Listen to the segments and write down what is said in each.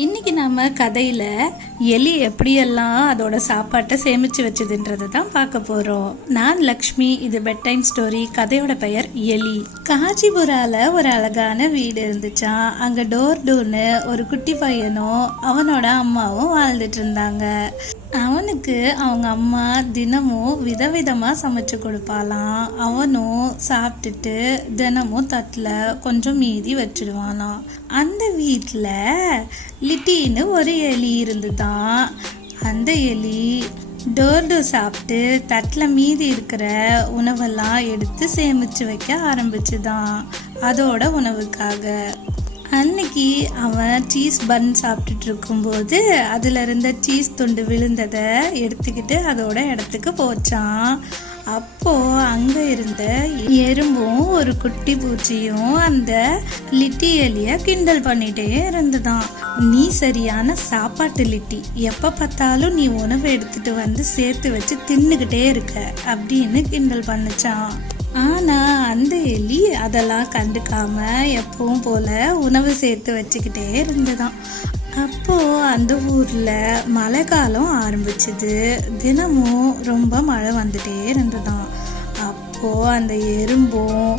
இன்னைக்கு நாம கதையில எலி எப்படியெல்லாம் அதோட சாப்பாட்டை சேமிச்சு வச்சதுன்றதை தான் பார்க்க போறோம். நான் லக்ஷ்மி. இது பெட் டைம் ஸ்டோரி. கதையோட பெயர் எலி. காஞ்சிபுரால ஒரு அழகான வீடு இருந்துச்சான். அங்க டோர்னு ஒரு குட்டி பையனும் அவனோட அம்மாவும் வாழ்ந்துட்டு இருந்தாங்க. அவனுக்கு அவங்க அம்மா தினமும் விதவிதமா சமைச்சு கொடுப்பாளாம். அவனும் சாப்பிட்டுட்டு தினமும் தட்டுல கொஞ்சம் மீதி வச்சிடுவானாம். அந்த வீட்டுல லிட்டின்னு ஒரு எலி இருந்துதான். அந்த எலி டோர்டு சாப்பிட்டு தட்டில் மீதி இருக்கிற உணவெல்லாம் எடுத்து சேமிச்சு வைக்க ஆரம்பிச்சுதான் அதோட உணவுக்காக. அன்னைக்கு அவன் சீஸ் பன் சாப்பிட்டுட்டு இருக்கும்போது அதுல இருந்த சீஸ் துண்டு விழுந்ததை எடுத்துக்கிட்டு அதோட இடத்துக்கு போச்சான். அப்போ அங்க இருந்த எறும்பும் ஒரு குட்டி பூச்சியும் அந்த லிட்டி எலிய கிண்டல் பண்ணிட்டே இருந்துதான். நீ சரியான சாப்பாட்டு லிட்டி, எப்ப பார்த்தாலும் நீ உணவு எடுத்துட்டு வந்து சேர்த்து வச்சு தின்னுகிட்டே இருக்க அப்படின்னு கிண்டல் பண்ணுச்சான். ஆனா அந்த எலி அதெல்லாம் கண்டுக்காம எப்பவும் போல உணவு சேர்த்து வச்சுக்கிட்டே இருந்துதான். அப்போ அந்த ஊர்ல மழை காலம் ஆரம்பிச்சது. தினமும் ரொம்ப மழை வந்துட்டே இருந்துதான். அப்போ அந்த எறும்பும்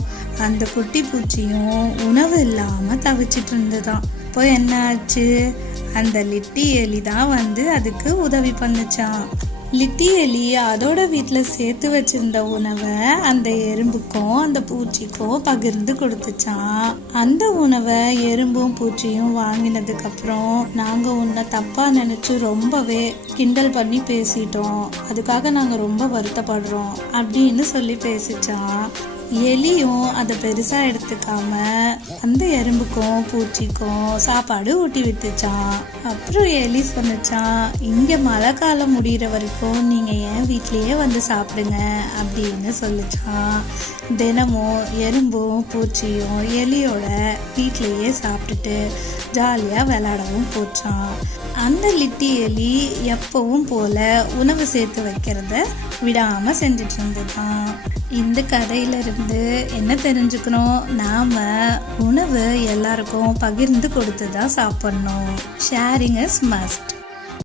அந்த குட்டி பூச்சியும் உணவு இல்லாம தவிச்சிட்டு இருந்துதான். இப்போ என்ன ஆச்சு? அந்த லிட்டி எலி தான் வந்து அதுக்கு உதவி பண்ணுச்சான். லிட்டி எலி அதோட வீட்டில் சேர்த்து வச்சிருந்த உணவை அந்த எறும்புக்கும் அந்த பூச்சிக்கும் பகிர்ந்து கொடுத்துச்சான். அந்த உணவை எறும்பும் பூச்சியும் வாங்கினதுக்கு அப்புறம் நாங்க உன்னை தப்பா நினைச்சு ரொம்பவே கிண்டல் பண்ணி பேசிட்டோம், அதுக்காக நாங்க ரொம்ப வருத்தப்படுறோம் அப்படின்னு சொல்லி பேசிச்சான். எலியும் அதை பெருசா எடுத்துக்காம அந்த எறும்புக்கும் பூச்சிக்கும் சாப்பாடு ஊட்டி விட்டுச்சான். அப்புறம் எலி சொன்னிச்சான், இங்க மழை காலம் முடிகிற வரைக்கும் நீங்க ஏன் வீட்லயே வந்து சாப்பிடுங்க அப்படின்னு சொல்லிச்சான். தினமும் எறும்பும் பூச்சியும் எலியோட வீட்லயே சாப்பிட்டுட்டு ஜாலியா விளையாடவும் போச்சான். அந்த லிட்டி எலி எப்பவும் போல உணவு சேர்த்து வைக்கிறத விடாம செஞ்சுட்டு இருந்துதான். இந்த கதையில இருந்து என்ன தெரிஞ்சுக்கணும்? நாம உணவு எல்லாருக்கும் பகிர்ந்து கொடுத்துதான் சாப்பிடணும். Sharing is must.